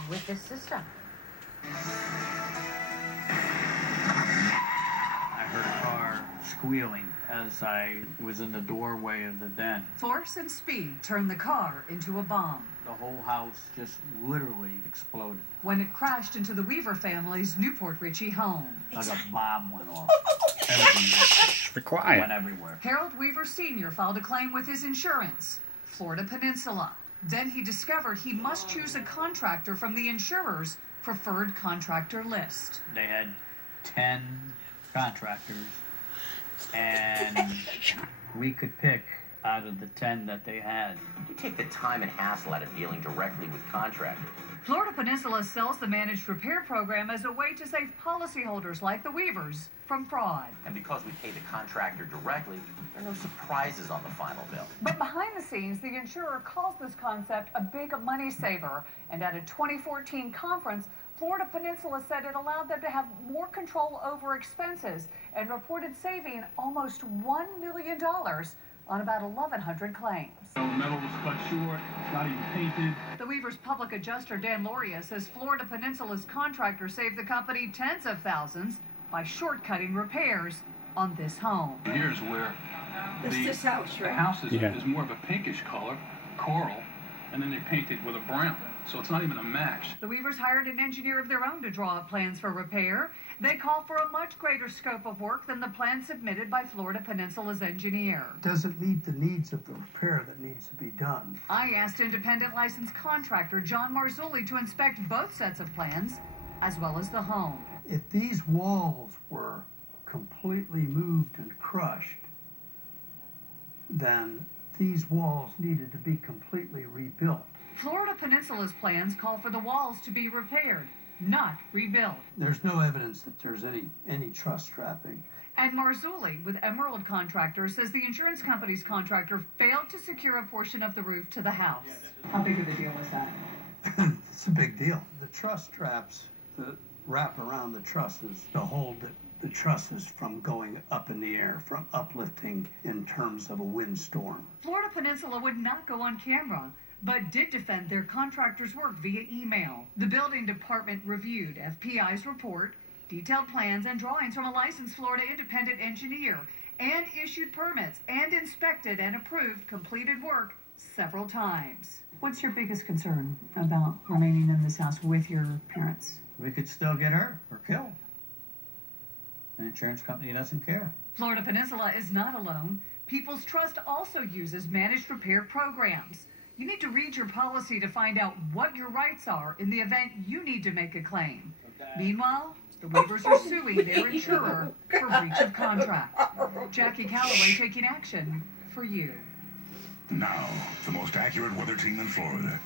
wrong with this system? I heard a car squealing as I was in the doorway of the den. Force and speed turned the car into a bomb. The whole house just literally exploded. When it crashed into the Weaver family's Newport Richey home. Like a bomb went off. Everything Be quiet. went everywhere. Harold Weaver Sr. filed a claim with his insurance, Florida Peninsula. Then he discovered he must choose a contractor from the insurer's preferred contractor list. They had 10 contractors, and we could pick out of the 10 that they had. You take the time and hassle out of dealing directly with contractors. Florida Peninsula sells the managed repair program as a way to save policyholders like the Weavers from fraud. And because we pay the contractor directly, there are no surprises on the final bill. But behind the scenes, the insurer calls this concept a big money saver. And at a 2014 conference, Florida Peninsula said it allowed them to have more control over expenses and reported saving almost $1 million on about 1,100 claims. The metal was cut short, not even painted. The Weaver's public adjuster, Dan Loria, says Florida Peninsula's contractor saved the company tens of thousands by shortcutting repairs on this home. Here's where This house, the right? house is more of a pinkish color, coral, and then they paint it with a brown. So it's not even a match. The Weavers hired an engineer of their own to draw up plans for repair. They call for a much greater scope of work than the plan submitted by Florida Peninsula's engineer. Does it meet the needs of the repair that needs to be done? I asked independent licensed contractor John Marzulli to inspect both sets of plans, as well as the home. If these walls were completely moved and crushed, then these walls needed to be completely rebuilt. Florida Peninsula's plans call for the walls to be repaired, not rebuilt. There's no evidence that there's any truss strapping. And Marzulli, with Emerald Contractors, says the insurance company's contractor failed to secure a portion of the roof to the house. How big of a deal was that? It's a big deal. The truss straps that wrap around the trusses to hold the trusses from going up in the air, from uplifting in terms of a windstorm. Florida Peninsula would not go on camera, but did defend their contractor's work via email. The building department reviewed FPI's report, detailed plans and drawings from a licensed Florida independent engineer, and issued permits and inspected and approved completed work several times. What's your biggest concern about remaining in this house with your parents? We could still get hurt or killed. The insurance company doesn't care. Florida Peninsula is not alone. People's Trust also uses managed repair programs. You need to read your policy to find out what your rights are in the event you need to make a claim. Meanwhile, the Weavers are suing their insurer for breach of contract. Jackie Calloway taking action for you. Now, the most accurate weather team in Florida.